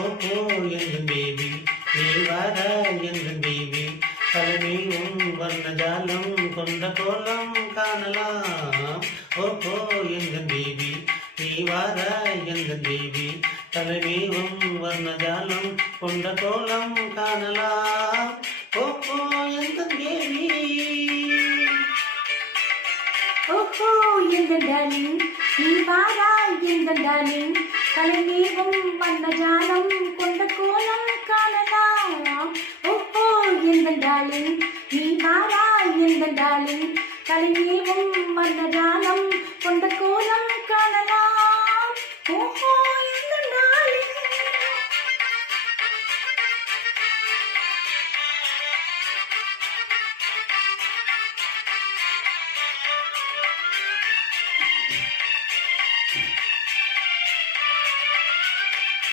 ஓஹோ எங்கள் பேபி நீ வாரா எங்கள் பேபி தலைமையும் வர்ணஜாலம் கொண்ட கோலம் காணலாம். ஓஹோ எங்கள் பேபி நீ வாரா எங்கள் பேபி தலைமையும் வர்ணஜாலம் கொண்ட கோலம் காணலாம். ஓஹோ எங்கள் பேபி. ஓஹோ எங்கள் டார்லிங் நீ வாராய் எங்கள் டார்லிங் கலைமேகம் வண்ண ஜாலம்